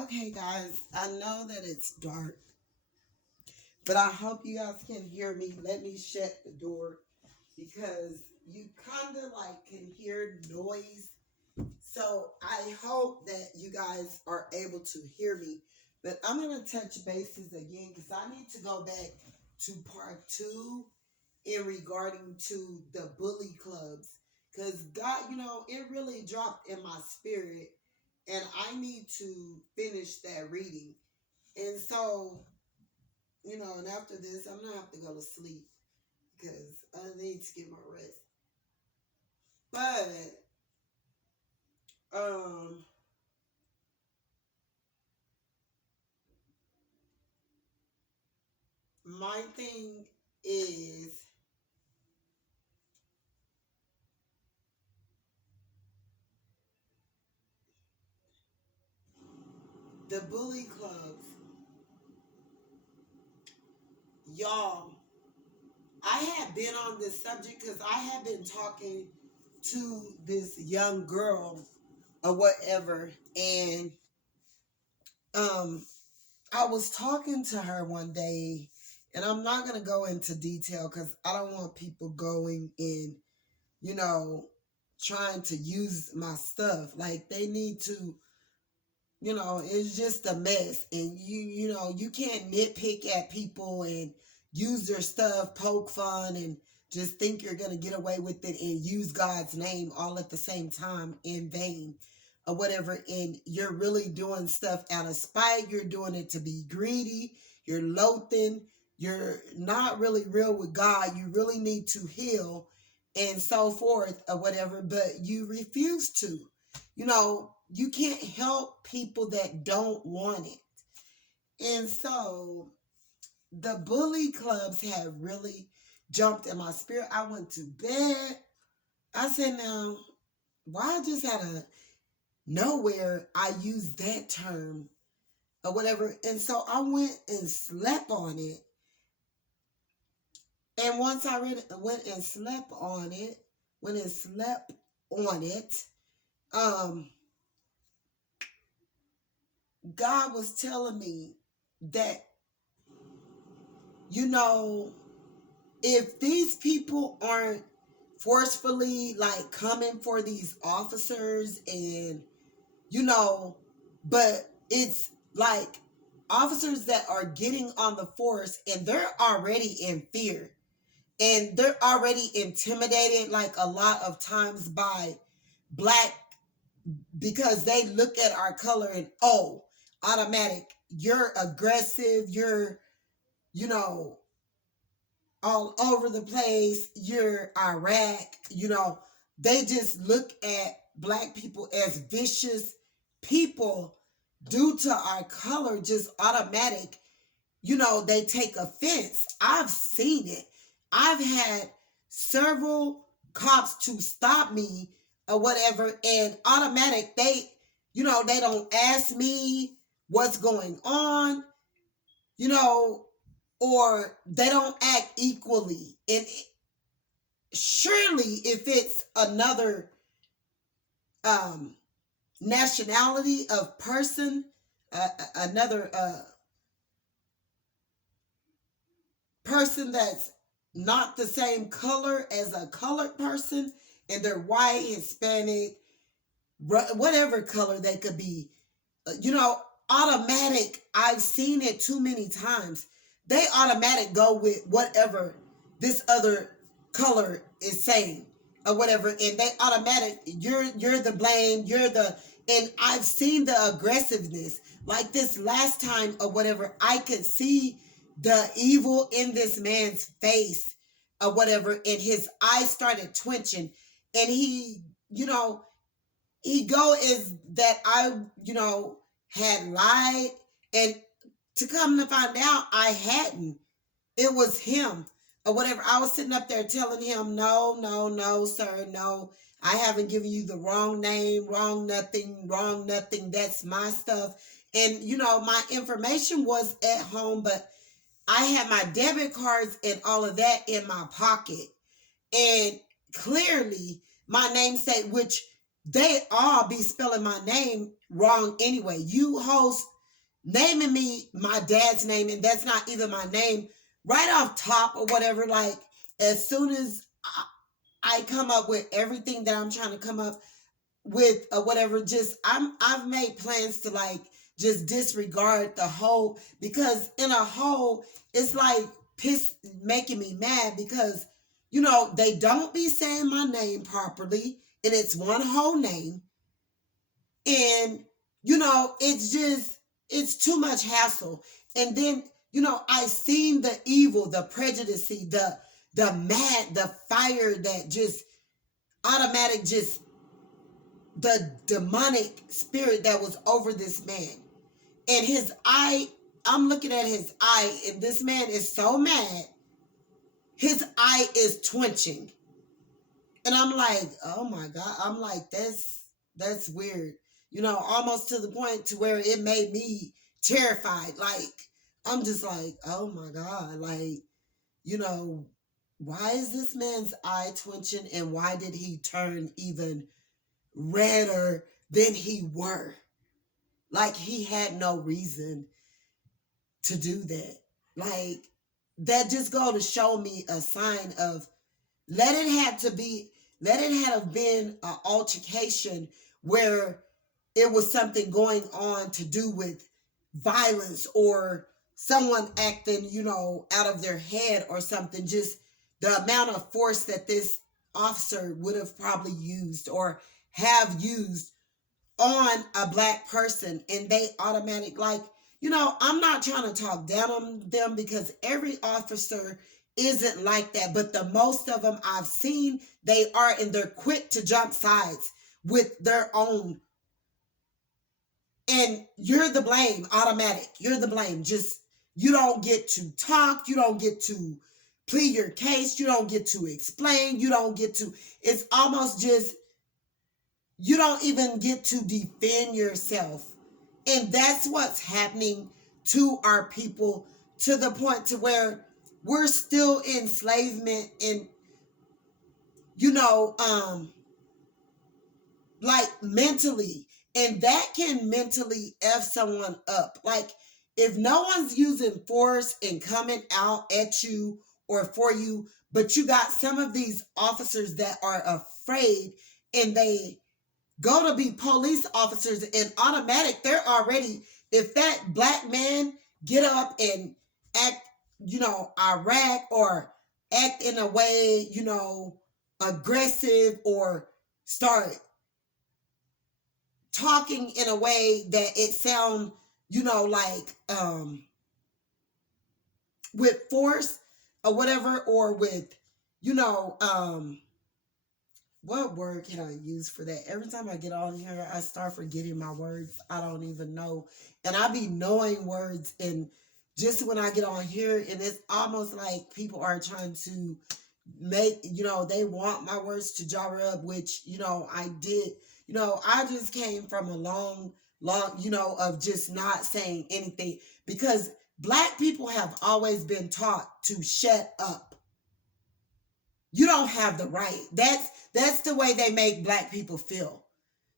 Okay, guys, I know that it's dark, but I hope you guys can hear me. Let me shut the door because you kind of like can hear noise. So I hope that you guys are able to hear me. But I'm going to touch bases again because I need to go back to part two in regarding to the bully clubs. Because God, it really dropped in my spirit and I need to finish that reading. And so, and after this, I'm gonna have to go to sleep because I need to get my rest. But um, my thing is the bully clubs, y'all. I have been on this subject because I have been talking to this young girl or whatever, and um, I was talking to her one day, and I'm not gonna go into detail because I don't want people going in, you know, trying to use my stuff. Like they need to, it's just a mess. And you can't nitpick at people and use their stuff, poke fun, and just think you're gonna get away with it and use God's name all at the same time in vain or whatever. And you're really doing stuff out of spite. You're doing it to be greedy. You're loathing. You're not really real with God. You really need to heal and so forth or whatever, but you refuse to. You can't help people that don't want it. And so the bully clubs have really jumped in my spirit. I went to bed. I said, now, why just out of nowhere I used that term or whatever? And so I went and slept on it. And once I went and slept on it, when it slept on it, um, God was telling me that, you know, if these people aren't forcefully like coming for these officers and, but it's like officers that are getting on the force and they're already in fear and they're already intimidated like a lot of times by black because they look at our color and automatic, you're aggressive, you're, you know, all over the place, you're Iraq, they just look at black people as vicious people due to our color, just automatic, they take offense. I've seen it. I've had several cops to stop me or whatever, and automatic, they don't ask me what's going on, you know, or they don't act equally. And surely, if it's another um, nationality of person, another person that's not the same color as a colored person, and they're white, Hispanic, whatever color they could be, you know, automatic. I've seen it too many times. They automatic go with whatever this other color is saying or whatever, and they automatic. You're the blame. And I've seen the aggressiveness like this last time or whatever. I could see the evil in this man's face or whatever, and his eyes started twitching, and you know, he go is that I, had lied, and to come to find out I hadn't. It was him or whatever. I was sitting up there telling him, no, no, no, sir, no. I haven't given you the wrong name, wrong nothing, wrong nothing. That's my stuff. And, my information was at home, but I had my debit cards and all of that in my pocket. And clearly my namesake, which they all be spelling my name wrong anyway. You host naming me my dad's name, and that's not even my name right off top or whatever. Like, as soon as I come up with everything that I'm trying to come up with or whatever, just I've made plans to like just disregard the whole, because in a whole it's like making me mad because they don't be saying my name properly, and it's one whole name. And it's too much hassle. And then I seen the evil, the prejudice, the fire that just automatic, just the demonic spirit that was over this man. And his eye, I'm looking at his eye, and this man is so mad, his eye is twitching. And I'm like, oh my God. I'm like, that's weird. Almost to the point to where it made me terrified. Like, I'm just like, oh my God. Like, why is this man's eye twitching, and why did he turn even redder than he were? Like, he had no reason to do that. Like, that just go to show me a sign of, let it have been an altercation where it was something going on to do with violence, or someone acting, out of their head or something. Just the amount of force that this officer would have probably used or have used on a black person, and they automatic, like, I'm not trying to talk down on them, because every officer isn't like that, but the most of them I've seen, they are, and they're quick to jump sides with their own. And you're the blame, automatic. You're the blame. Just, you don't get to talk. You don't get to plead your case. You don't get to explain. You don't get to, it's almost just, you don't even get to defend yourself. And that's what's happening to our people, to the point to where we're still in enslavement, and like mentally, and that can mentally F someone up. Like, if no one's using force and coming out at you or for you, but you got some of these officers that are afraid, and they go to be police officers, and automatic, they're already, if that black man get up and act, Iraq, or act in a way, aggressive, or start talking in a way that it sound, like, with force or whatever, or with, what word can I use for that? Every time I get on here, I start forgetting my words. I don't even know. And I be knowing words, and just when I get on here, and it's almost like people are trying to make, they want my words to jar up, which, I did. I just came from a long, of just not saying anything, because black people have always been taught to shut up. You don't have the right. That's the way they make black people feel.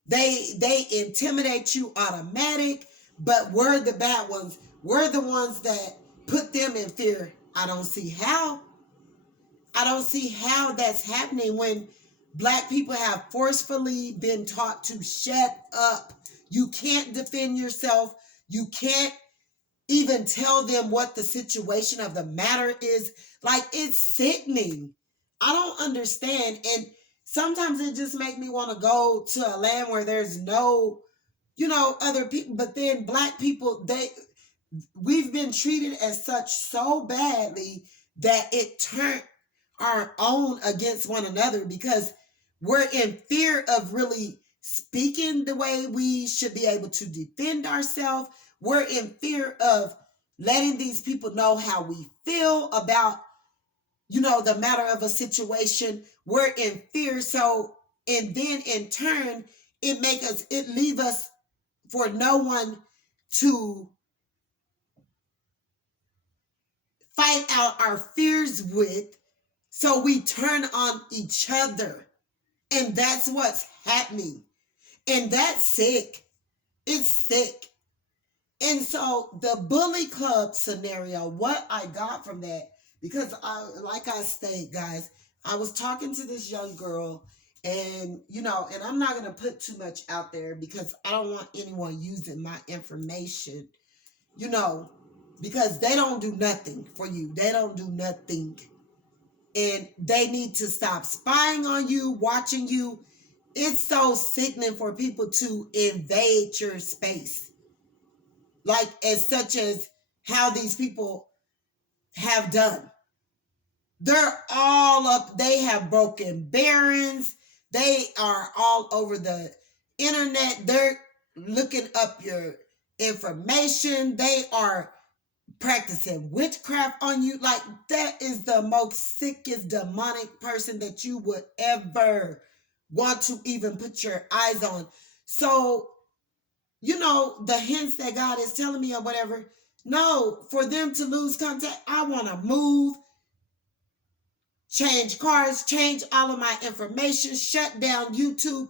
They intimidate you automatic, but we're the bad ones. We're the ones that put them in fear. I don't see how that's happening when black people have forcefully been taught to shut up. You can't defend yourself. You can't even tell them what the situation of the matter is. Like, it's sickening. I don't understand. And sometimes it just makes me want to go to a land where there's no, other people. But then black people, we've been treated as such so badly that it turned our own against one another, because we're in fear of really speaking the way we should be able to defend ourselves. We're in fear of letting these people know how we feel about, the matter of a situation. We're in fear. So, and then in turn, it leave us for no one to fight out our fears with. So we turn on each other. And that's what's happening. And that's sick. It's sick. And so the bully club scenario, what I got from that, because like I stated, guys, I was talking to this young girl, and and I'm not gonna put too much out there because I don't want anyone using my information, because they don't do nothing for you. They don't do nothing. And they need to stop spying on you, watching you. It's so sickening for people to invade your space. Like, as such as how these people have done. They're all up. They have broken barons. They are all over the internet. They're looking up your information. They are practicing witchcraft on you. Like, that is the most sickest demonic person that you would ever want to even put your eyes on. So, the hints that God is telling me or whatever, no, for them to lose contact, I want to move, change cars, change all of my information, shut down YouTube,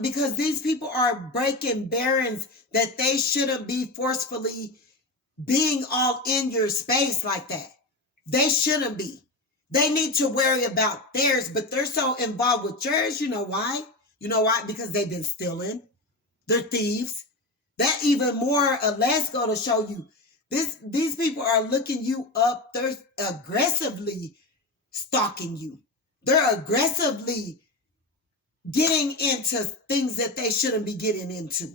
because these people are breaking barons that they shouldn't be forcefully being all in your space like that. They shouldn't be. They need to worry about theirs, but they're so involved with yours. You know why? Because they've been stealing. They're thieves. That even more or less go to show you these people are looking you up. They're aggressively stalking you. They're aggressively getting into things that they shouldn't be getting into.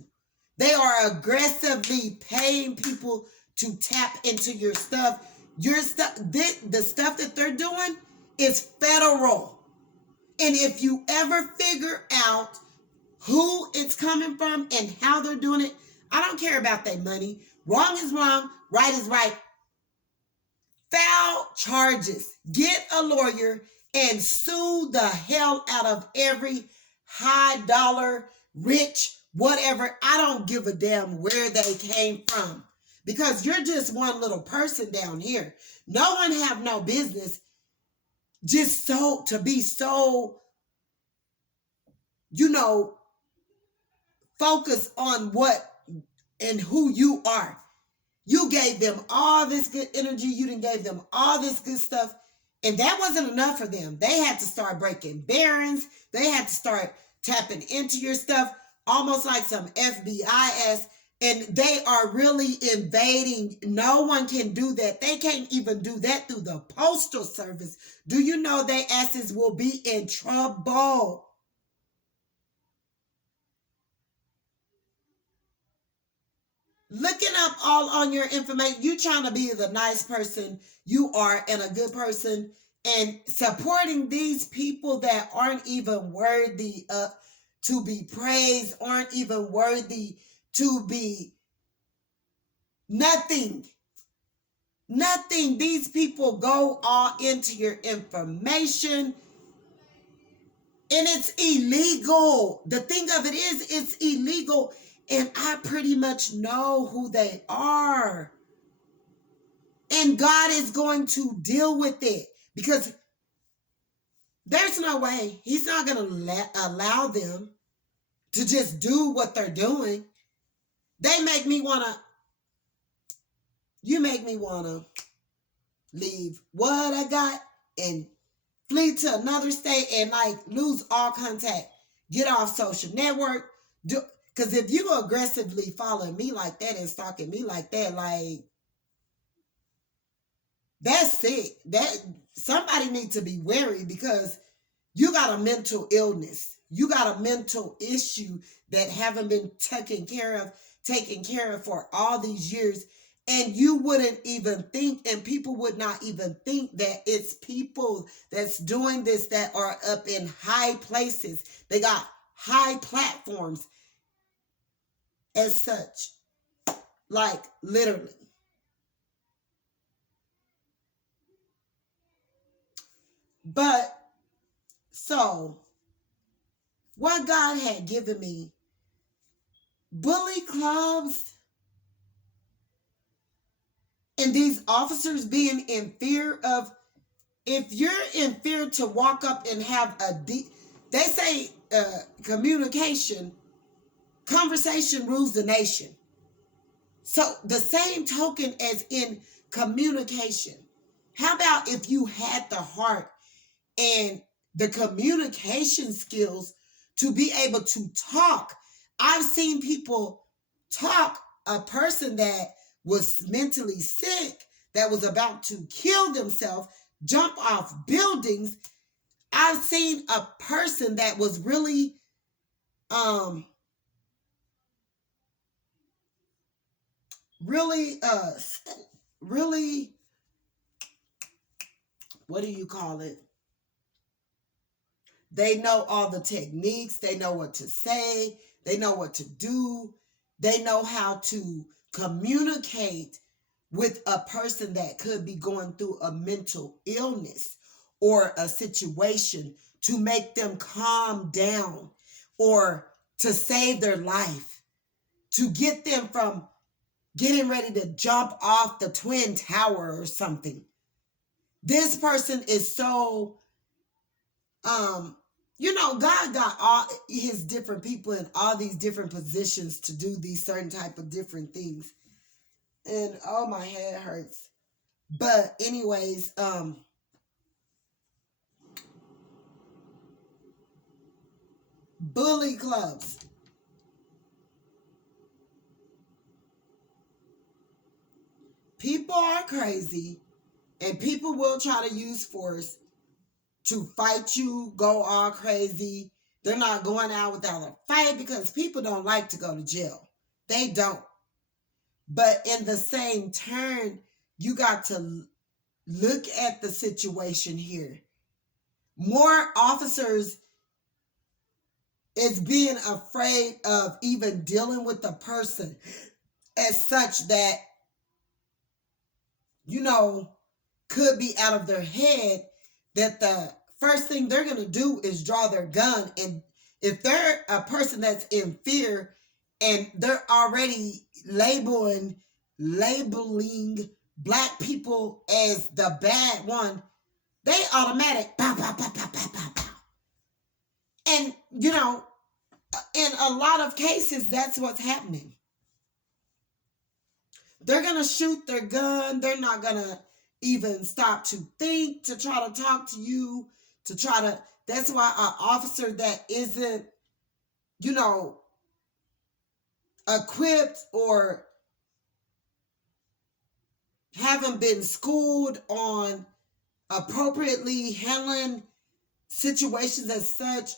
They are aggressively paying people to tap into your stuff. Your stuff, the stuff that they're doing is federal. And if you ever figure out who it's coming from and how they're doing it, I don't care about their money. Wrong is wrong, right is right. Foul charges. Get a lawyer and sue the hell out of every high dollar, rich, whatever. I don't give a damn where they came from, because you're just one little person down here. No one have no business just to be so, focused on what and who you are. You gave them all this good energy. You done gave them all this good stuff. And that wasn't enough for them. They had to start breaking barons. They had to start tapping into your stuff, almost like some FBI-esque. And they are really invading. No one can do that. They can't even do that through the postal service. Do you know their asses will be in trouble? Looking up all on your information, you trying to be the nice person you are and a good person, and supporting these people that aren't even worthy to be praised, aren't even worthy to be nothing. Nothing. These people go all into your information, and it's illegal. The thing of it is, it's illegal. And I pretty much know who they are. And God is going to deal with it, because there's no way He's not going to allow them to just do what they're doing. You make me want to leave what I got and flee to another state and lose all contact. Get off social network. Because if you aggressively follow me like that and stalking me like that, that's it. That somebody needs to be wary, because you got a mental illness. You got a mental issue that haven't been taken care of for all these years. And you wouldn't even think, and people would not even think, that it's people that's doing this that are up in high places. They got high platforms as such, literally. But so what God had given me, bully clubs and these officers being in fear of, if you're in fear to walk up and have they say communication Conversation rules the nation. So the same token as in communication. How about if you had the heart and the communication skills to be able to talk? I've seen people talk, a person that was mentally sick, that was about to kill themselves, jump off buildings. I've seen a person that was really um really really, what do you call it, they know all the techniques, they know what to say, they know what to do, they know how to communicate with a person that could be going through a mental illness or a situation, to make them calm down or to save their life, to get them from getting ready to jump off the Twin Tower or something. This person is so God got all his different people in all these different positions to do these certain type of different things. And oh, my head hurts. But anyways, bully clubs. People are crazy, and people will try to use force to fight you, go all crazy. They're not going out without a fight because people don't like to go to jail. They don't. But in the same turn, you got to look at the situation here. More officers is being afraid of even dealing with the person as such that, could be out of their head, that the first thing they're going to do is draw their gun. And if they're a person that's in fear and they're already labeling black people as the bad one, they automatic pow, pow, pow, pow, pow, pow, pow. And, in a lot of cases, that's what's happening. They're going to shoot their gun. They're not going to even stop to think, to try to talk to you, that's why an officer that isn't, equipped or haven't been schooled on appropriately handling situations as such,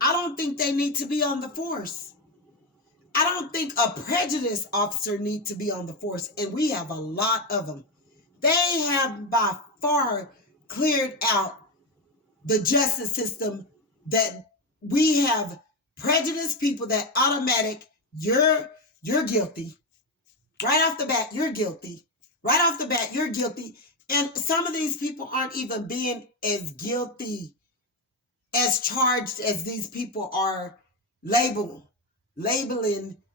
I don't think they need to be on the force. I don't think a prejudice officer needs to be on the force, and we have a lot of them. They have by far cleared out the justice system, that we have prejudiced people that automatic, you're guilty. Right off the bat, you're guilty. Right off the bat, you're guilty. And some of these people aren't even being as guilty, as charged as these people are labeling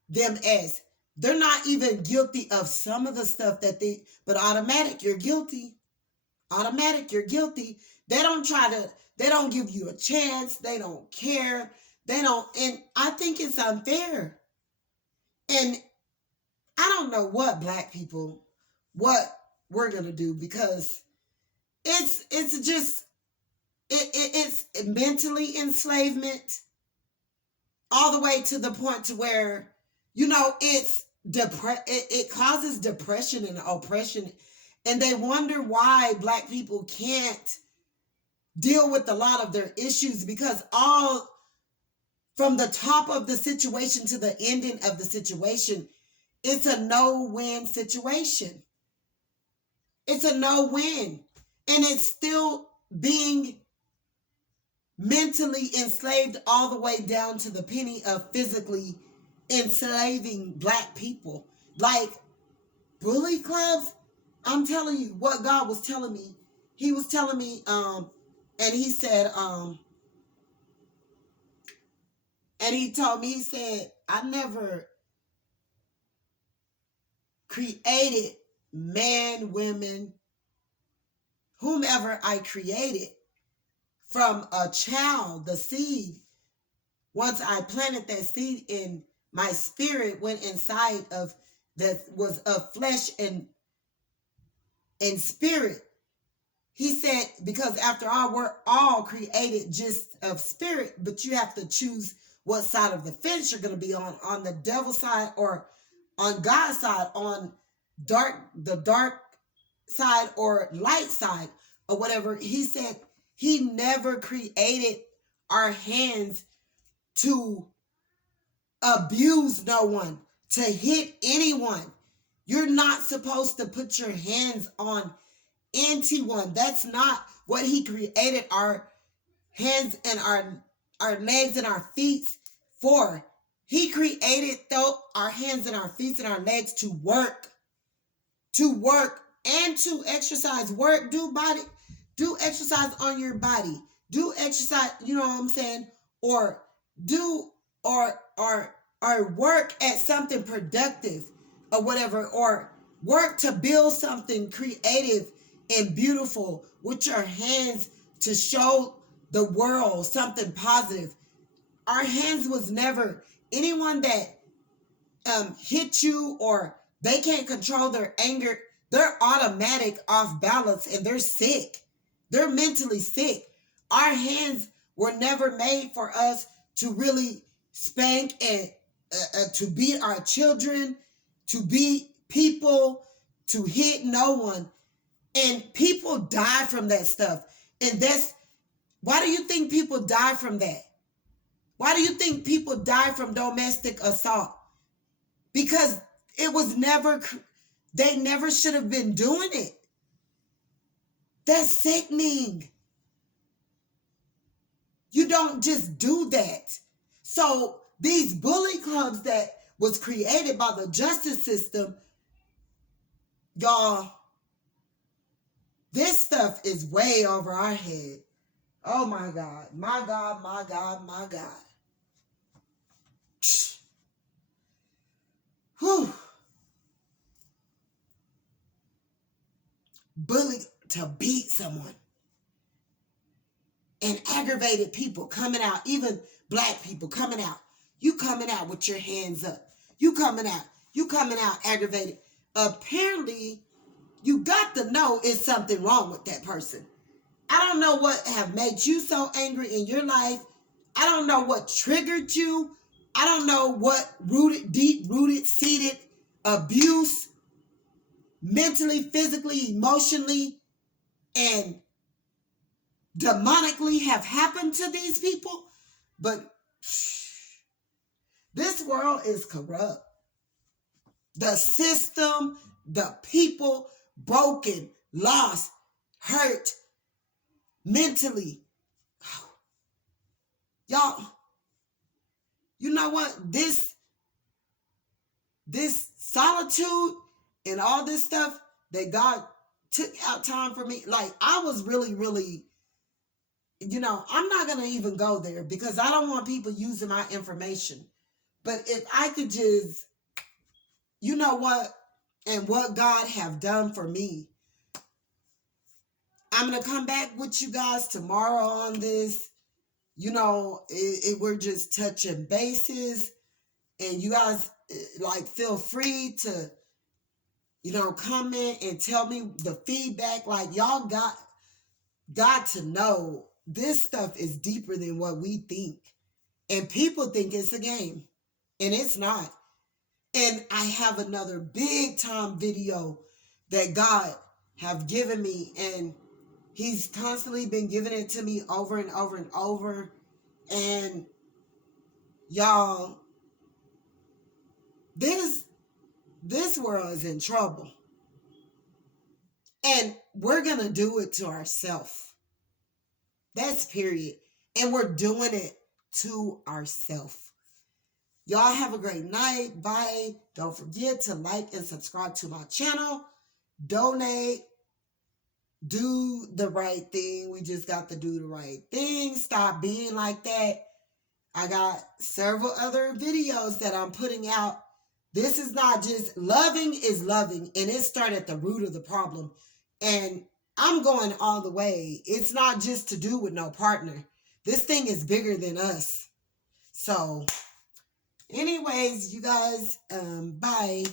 them as. They're not even guilty of some of the stuff but automatic, you're guilty. Automatic, you're guilty. They don't give you a chance. They don't care. And I think it's unfair. And I don't know what we're going to do, because it's just, it's mentally enslavement, all the way to the point to where, it causes depression and oppression. And they wonder why Black people can't deal with a lot of their issues, because all from the top of the situation to the ending of the situation, it's a no-win situation. It's a no-win. And it's still being mentally enslaved all the way down to the penny of physically enslaving Black people. Like bully clubs, I'm telling you what God was telling me. He was telling me, and he said, and he told me, he said, I never created man, women, whomever I created from a child, the seed. Once I planted that seed in my spirit went inside of that was of flesh and spirit. He said, because after all, we're all created just of spirit, but you have to choose what side of the fence you're going to be on the devil's side or on God's side, on the dark side or light side or whatever. He said he never created our hands to abuse no one, to hit anyone. You're not supposed to put your hands on anyone. That's not what he created our hands and our legs and our feet for. He created our hands and our feet and our legs to work and to exercise. Do exercise on your body. Do exercise, you know what I'm saying? Or do or work at something productive or whatever, or work to build something creative and beautiful with your hands to show the world something positive. Our hands was never anyone that hit you or they can't control their anger. They're automatic off balance and they're sick. They're mentally sick. Our hands were never made for us to really spank and to beat our children, to beat people, to hit no one. And people die from that stuff. And why do you think people die from that? Why do you think people die from domestic assault? Because they never should have been doing it. That's sickening. You don't just do that. So these bully clubs that was created by the justice system, y'all, this stuff is way over our head. Oh my God, my God, my God, my God. Whew. Bully to beat someone. And aggravated people coming out, even black people coming out. You coming out with your hands up. You coming out aggravated. Apparently, you got to know it's something wrong with that person. I don't know what have made you so angry in your life. I don't know what triggered you. I don't know what deep-rooted, seated abuse, mentally, physically, emotionally, and demonically have happened to these people. But this world is corrupt. The system, the people, broken, lost, hurt, mentally. Y'all, you know what? This solitude and all this stuff that God took out time for me, like I was really, really, I'm not going to even go there because I don't want people using my information. But if I could just, you know what, and what God have done for me, I'm going to come back with you guys tomorrow on this. We're just touching bases, and you guys feel free to, comment and tell me the feedback. Like, y'all got to know this stuff is deeper than what we think. And people think it's a game, and it's not. And I have another big time video that God have given me, and he's constantly been giving it to me over and over and over. And y'all, this world is in trouble. And we're going to do it to ourselves. That's period. And we're doing it to ourselves. Y'all have a great night. Bye. Don't forget to like and subscribe to my channel. Donate. Do the right thing. We just got to do the right thing. Stop being like that. I got several other videos that I'm putting out. This is not just loving is loving. And it started at the root of the problem. And I'm going all the way. It's not just to do with no partner. This thing is bigger than us. So Anyways, you guys, bye.